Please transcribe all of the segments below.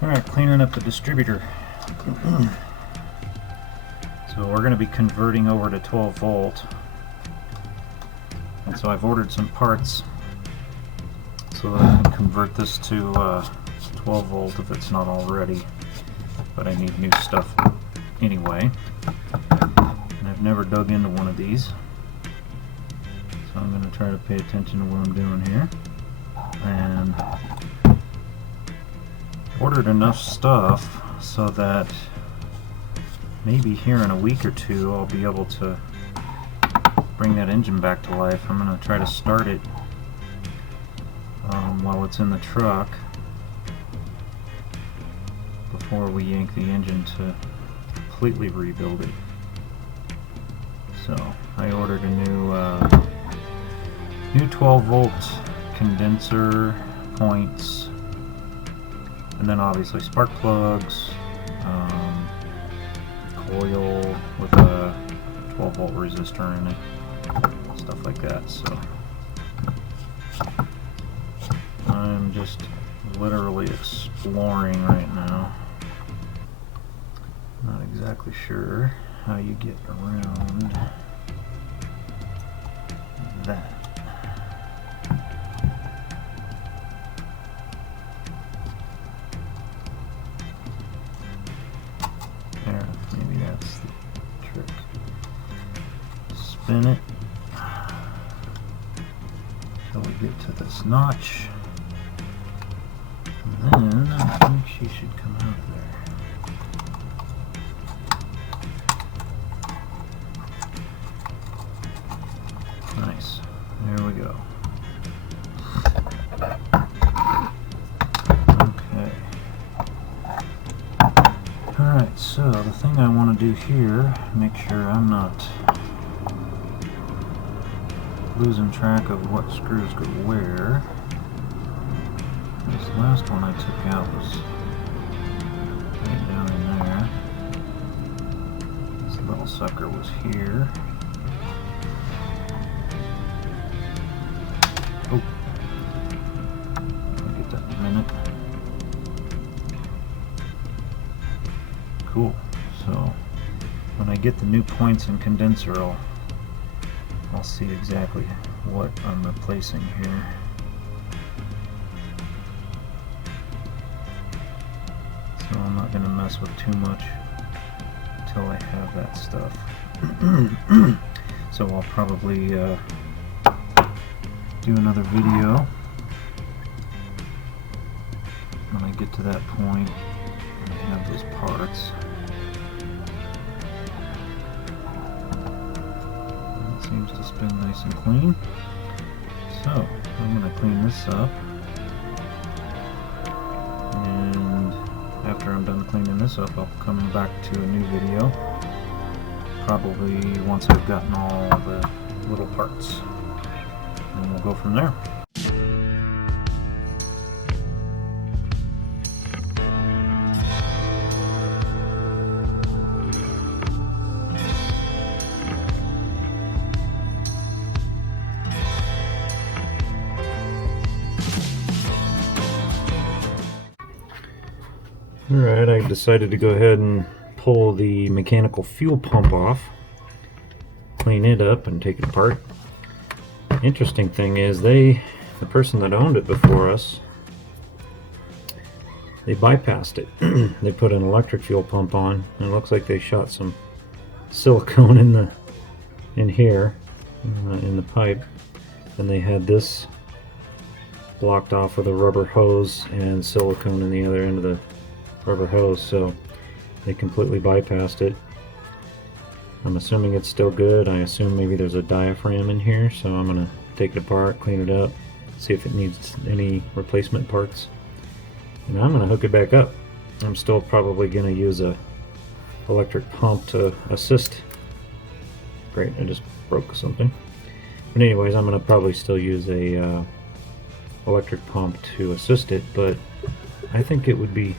Alright, cleaning up the distributor. So we're going to be converting over to 12 volt. And so I've ordered some parts so that I can convert this to 12 volt if it's not already. But I need new stuff anyway. And I've never dug into one of these. So I'm going to try to pay attention to what I'm doing here. And ordered enough stuff so that maybe here in a week or two I'll be able to bring that engine back to life. I'm going to try to start it while it's in the truck before we yank the engine to completely rebuild it. So I ordered a new 12 volt condenser points, and then obviously spark plugs, coil with a 12 volt resistor in it, stuff like that. So I'm just literally exploring right now. Not exactly sure how you get around that. Maybe that's the trick. Spin it until we get to this notch, and then I think she should come out there. Nice. There we go. Alright, so the thing I want to do here, make sure I'm not losing track of what screws go where. This last one I took out was right down in there. This little sucker was here. Oh, I'll get that in a minute. Cool. So when I get the new points and condenser, I'll see exactly what I'm replacing here. So I'm not going to mess with too much until I have that stuff. So I'll probably do another video when I get to that point and I have those parts. Seems to spin nice and clean. So I'm going to clean this up, and after I'm done cleaning this up, I'll come back to a new video, probably once I've gotten all the little parts, and we'll go from there. Alright, I decided to go ahead and pull the mechanical fuel pump off, clean it up and take it apart. Interesting thing is the person that owned it before us, they bypassed it. They put an electric fuel pump on, and it looks like they shot some silicone in here, in the pipe, and they had this blocked off with a rubber hose and silicone in the other end of the rubber hose, so they completely bypassed it. I'm assuming it's still good. I assume maybe there's a diaphragm in here, so I'm going to take it apart, clean it up, see if it needs any replacement parts, and I'm going to hook it back up. I'm still probably going to use a electric pump to assist. Great, I just broke something. But anyways, I'm going to probably still use a electric pump to assist it, but I think it would be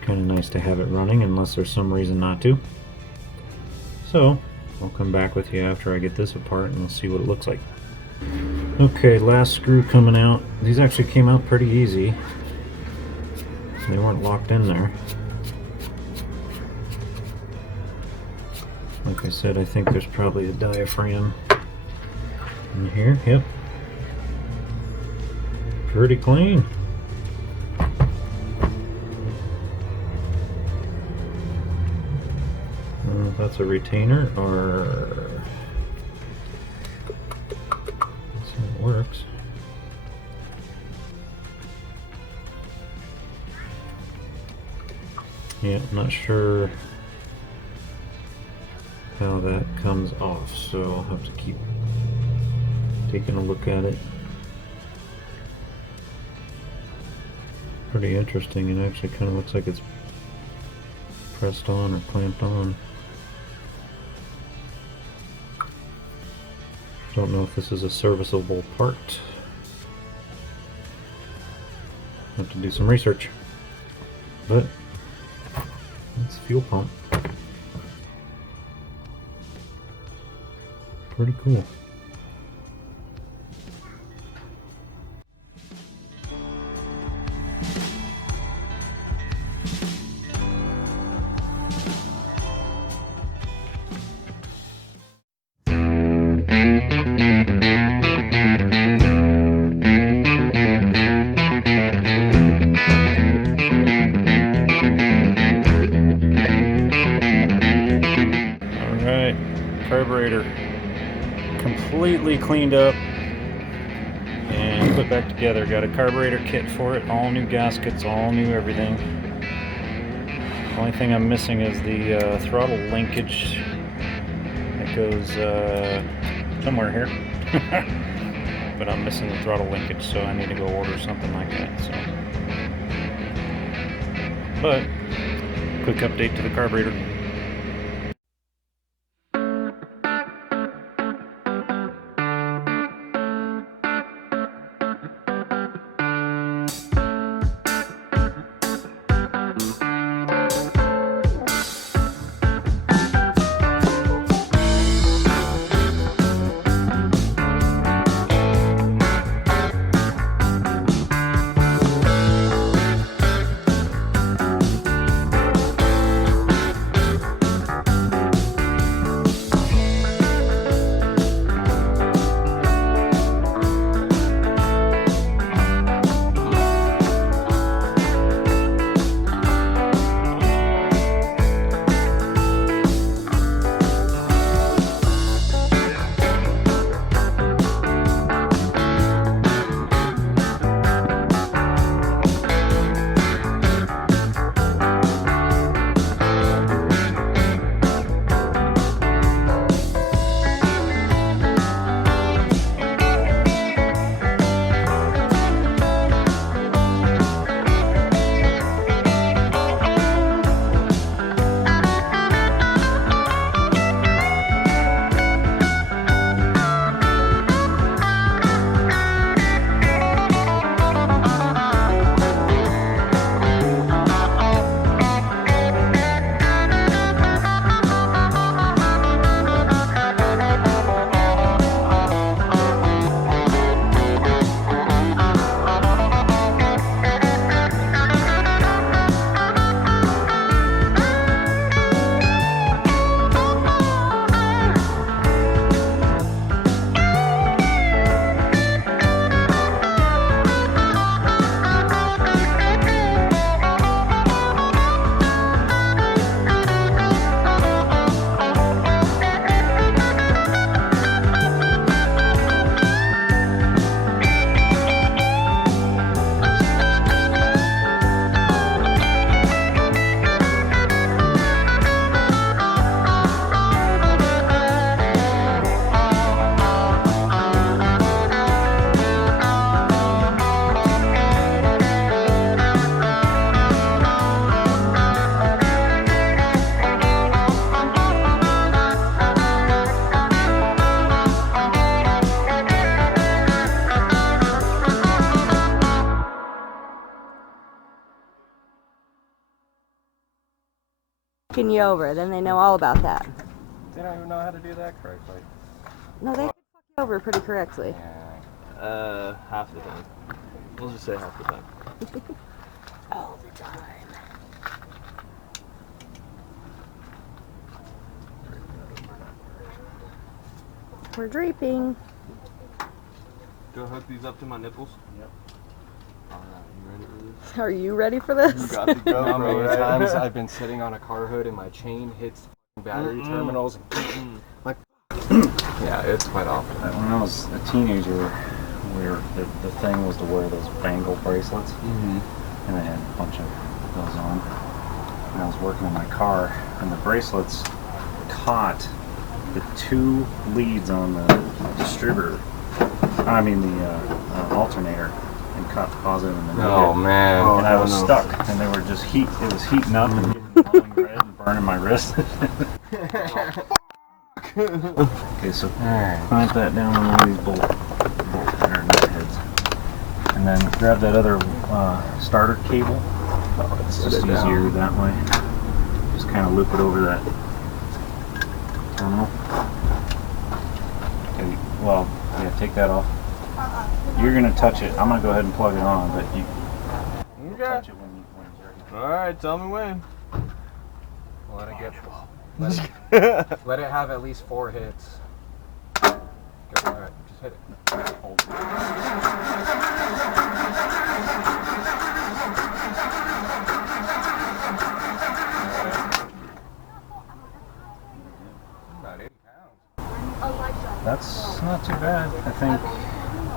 kind of nice to have it running unless there's some reason not to. So I'll come back with you after I get this apart and we'll see what it looks like. Okay, last screw coming out. These actually came out pretty easy. They weren't locked in there. Like I said, I think there's probably a diaphragm in here. Yep. Pretty clean. I don't know if that's a retainer or... Let's see if it works. Yeah, I'm not sure how that comes off, so I'll have to keep taking a look at it. Pretty interesting. It actually kind of looks like it's pressed on or clamped on. Don't know if this is a serviceable part. Have to do some research. But it's a fuel pump. Pretty cool. Alright, carburetor completely cleaned up and put back together. Got a carburetor kit for it, all new gaskets, all new everything. The only thing I'm missing is the throttle linkage that goes somewhere here. But I'm missing the throttle linkage, so I need to go order something like that. So, but quick update to the carburetor. You over, then they know all about that. They don't even know how to do that correctly. No, they can fuck you over pretty correctly. Yeah. Half the time. We'll just say half the time. All the time. We're draping. Do I hook these up to my nipples? Yep. Alright, Are you ready for this? you ready for this? You got the How GoPro, many right? times I've been sitting on a car hood and my chain hits the battery terminals and like yeah, it's quite awful. When I was a teenager, the thing was to wear those bangle bracelets, and I had a bunch of those on. And I was working on my car, and the bracelets caught the two leads on the distributor. I mean the alternator, and caught the positive and the negative. Oh man. And I was stuck, and they were just it was heating up and glowing red and burning my wrist. Okay, so clamp that down on one of these bolt or nut heads, and then grab that other starter cable. It's just easier that way. Just kind of loop it over that terminal. Okay, well, yeah, take that off. You're gonna touch it. I'm gonna go ahead and plug it on, but you touch it when it's ready. Alright, tell me when. Let it let it have at least 4 hits. Go for it. Just hit it. Hold it. About 80 pounds. That's not too bad. I think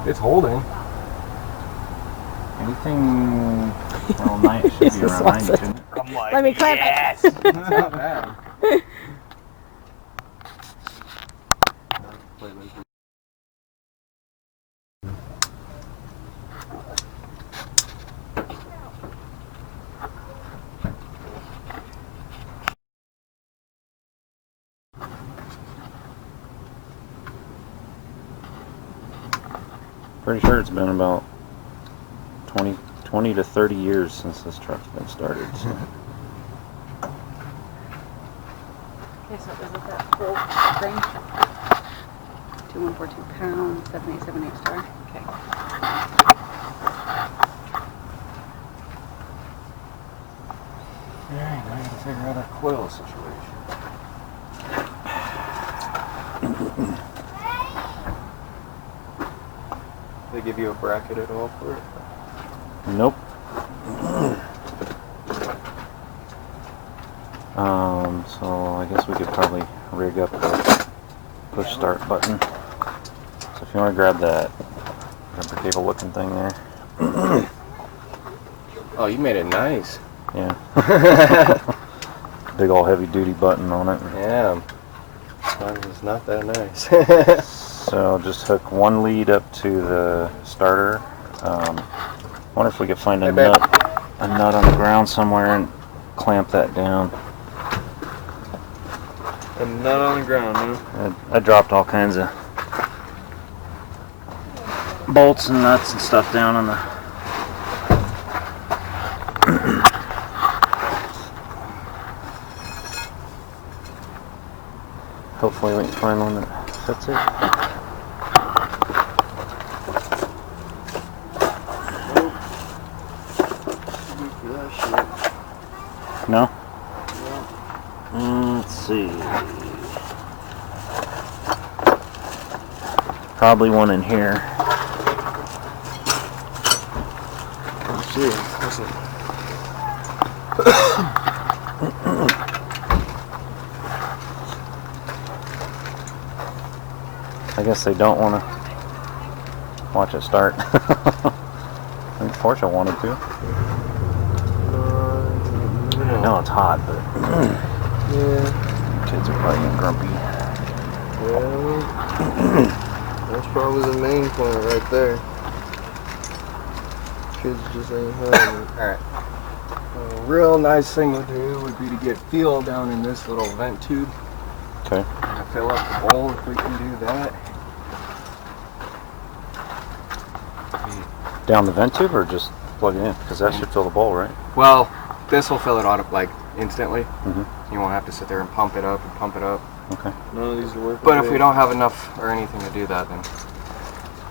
It's holding. anything, well, it should be Jesus around wants 90, it. shouldn't it? I'm like, Let me clamp yes! it. It's not bad. Pretty sure it's been about 20 to 30 years since this truck's been started. So. Okay, so is it that full frame? 2142 pounds, 7878 star. Okay. Alright, now I gotta figure out a coil situation. They give you a bracket at all for it? Nope. So I guess we could probably rig up the push start button. So if you want to grab that rubber cable looking thing there. Oh, you made it nice. Yeah. Big old heavy duty button on it. Yeah. Mine was not that nice. So just hook one lead up to the starter. Wonder if we could find a nut on the ground somewhere and clamp that down. A nut on the ground, huh? I dropped all kinds of bolts and nuts and stuff down on the hopefully we can find one that fits it. No? Let's see. Probably one in here. Let's see. Listen. I guess they don't want to watch it start. I think Porsche wanted to. I know it's hot, but Yeah. kids are probably getting grumpy. Yeah. That's probably the main point right there. Kids just ain't having it. Alright. A real nice thing to do would be to get fuel down in this little vent tube. Okay. And fill up the bowl if we can do that. Down the vent tube or just plug it in? Because that should fill the bowl, right? Well, this will fill it on like instantly. Mm-hmm. You won't have to sit there and pump it up and pump it up. Okay. None of these are working. But if we don't have enough or anything to do that, then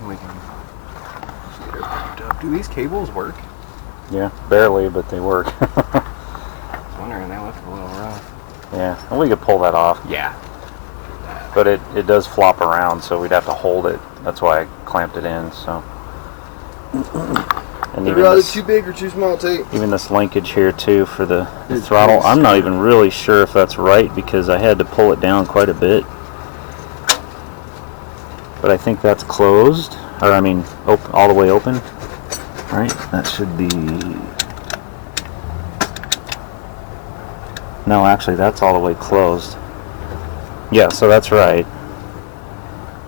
we can get it pumped up. Do these cables work? Yeah, barely, but they work. I was wondering, they look a little rough. Yeah, and we could pull that off. Yeah. But it does flop around, so we'd have to hold it. That's why I clamped it in, so. And They're either too big or too small, Tate. even this linkage here too for the throttle, I'm not even really sure if that's right because I had to pull it down quite a bit. But I think that's closed, or I mean, all the way open. Right? That should be. No, actually, that's all the way closed. Yeah, so that's right.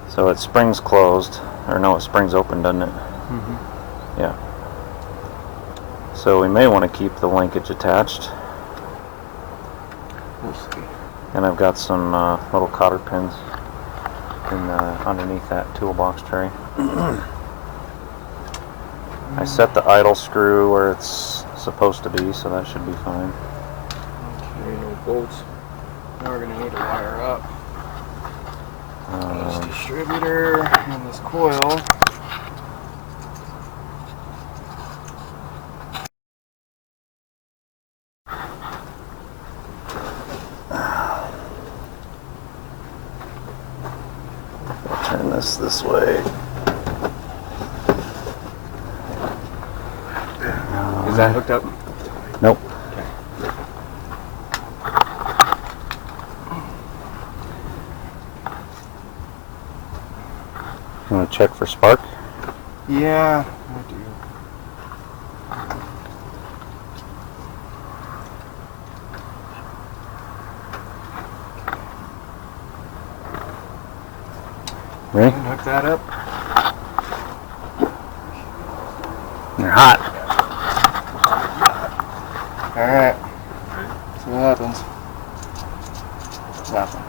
So it springs closed, or no, it springs open, doesn't it? Mm-hmm. Yeah. So we may want to keep the linkage attached. We'll see. And I've got some little cotter pins in underneath that toolbox tray. I set the idle screw where it's supposed to be, so that should be fine. Okay, no bolts. Now we're going to need to wire up this distributor and this coil. Turn this way. Is that hooked up? Nope. Okay. You want to check for spark? Yeah, I do. Ready? Hook that up. They're hot. Alright. See what happens. Nothing.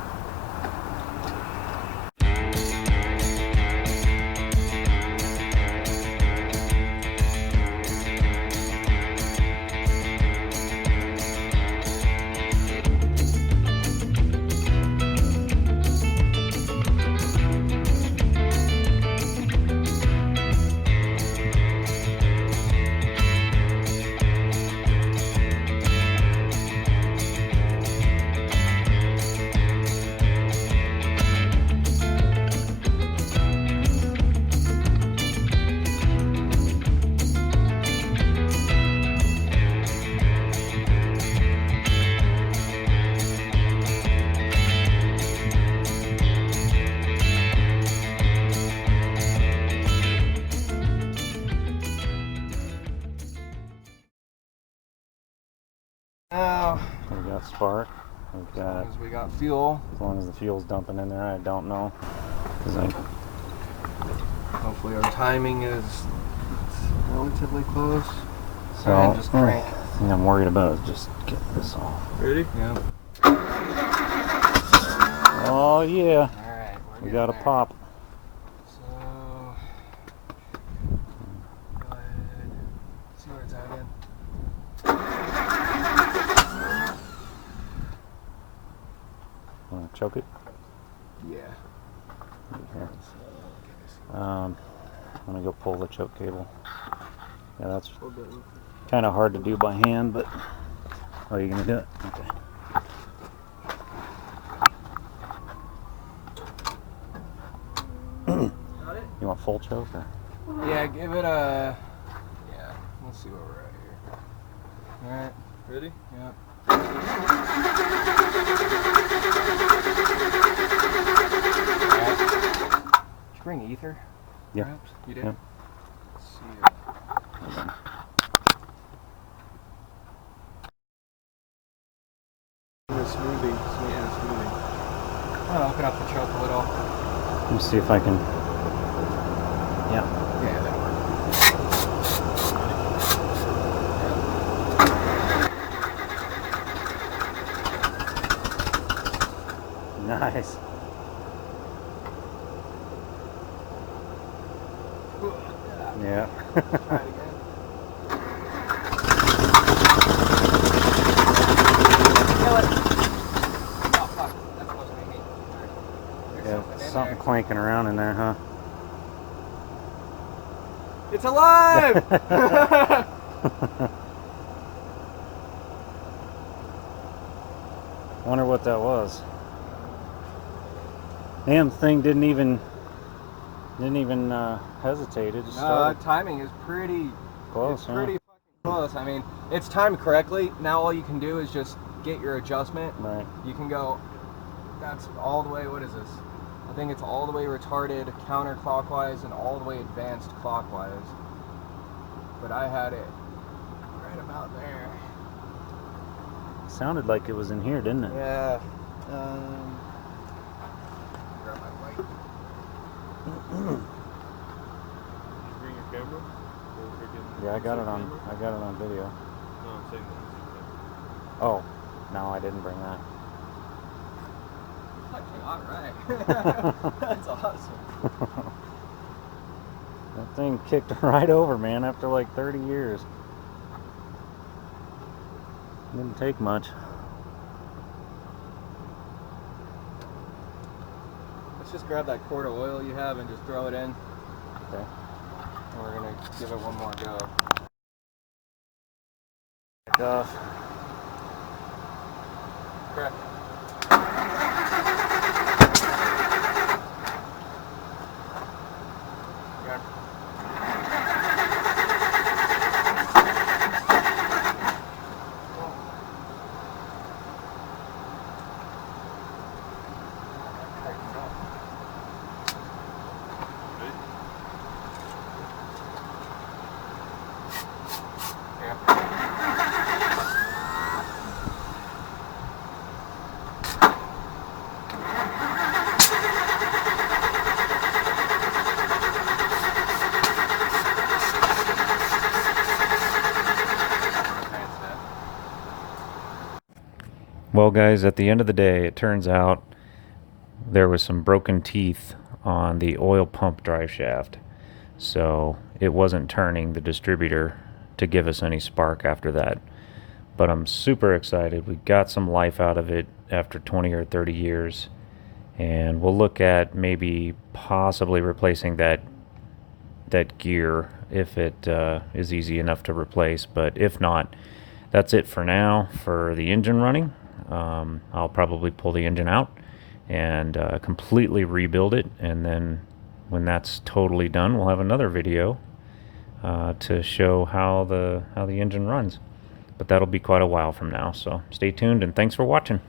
Now, We got spark. We've as got, long as we got fuel, as long as the fuel's dumping in there, I don't know. 'Cause I, hopefully our timing is relatively close. so, And just crank. the thing I'm worried about is just getting this off. Ready? Yeah. Oh yeah, Alright, we got a pop. So, go ahead. See where it's at again. Want to choke it? Yeah. Here. I'm gonna go pull the choke cable. Yeah, that's kind of hard to do by hand, but oh, you gonna do it? Okay. You want full choke or? Yeah, give it a. Yeah, we'll see where we're at here. Alright. Ready? Yep. Did you bring ether? Yeah. Perhaps? You did? Yep. Let's see. Smoothing. I'm gonna open up the choke a little. Let me see if I can. Yeah. Yeah, that'll work. Nice. Yeah. Try it again. Oh, fuck. That's supposed to be me. There's Yeah. something in Something there. clanking around in there, huh? It's alive! what that was. Damn thing didn't even hesitate. It just started. Timing is pretty Close, It's pretty fucking close. I mean, it's timed correctly. Now all you can do is just get your adjustment. Right. You can go, that's all the way, what is this? I think it's all the way retarded counterclockwise and all the way advanced clockwise. But I had it right about there. Sounded like it was in here, didn't it? Yeah. Grab my light. Did you bring your camera? Or freaking Yeah, I got it camera? on video. No, I'm saying that. Oh, no, I didn't bring that. Okay, alright. That's awesome. That thing kicked right over, man, after like 30 years. Didn't take much. Let's just grab that quart of oil you have and just throw it in. Okay. And we're gonna give it one more go. Back off. Correct. Well, guys, at the end of the day, it turns out there was some broken teeth on the oil pump drive shaft. So it wasn't turning the distributor to give us any spark after that. But I'm super excited. We got some life out of it after 20 or 30 years. And we'll look at maybe possibly replacing that gear if it is easy enough to replace. But if not, that's it for now for the engine running. I'll probably pull the engine out and completely rebuild it, and then when that's totally done, we'll have another video to show how the engine runs. But that'll be quite a while from now, so stay tuned and thanks for watching.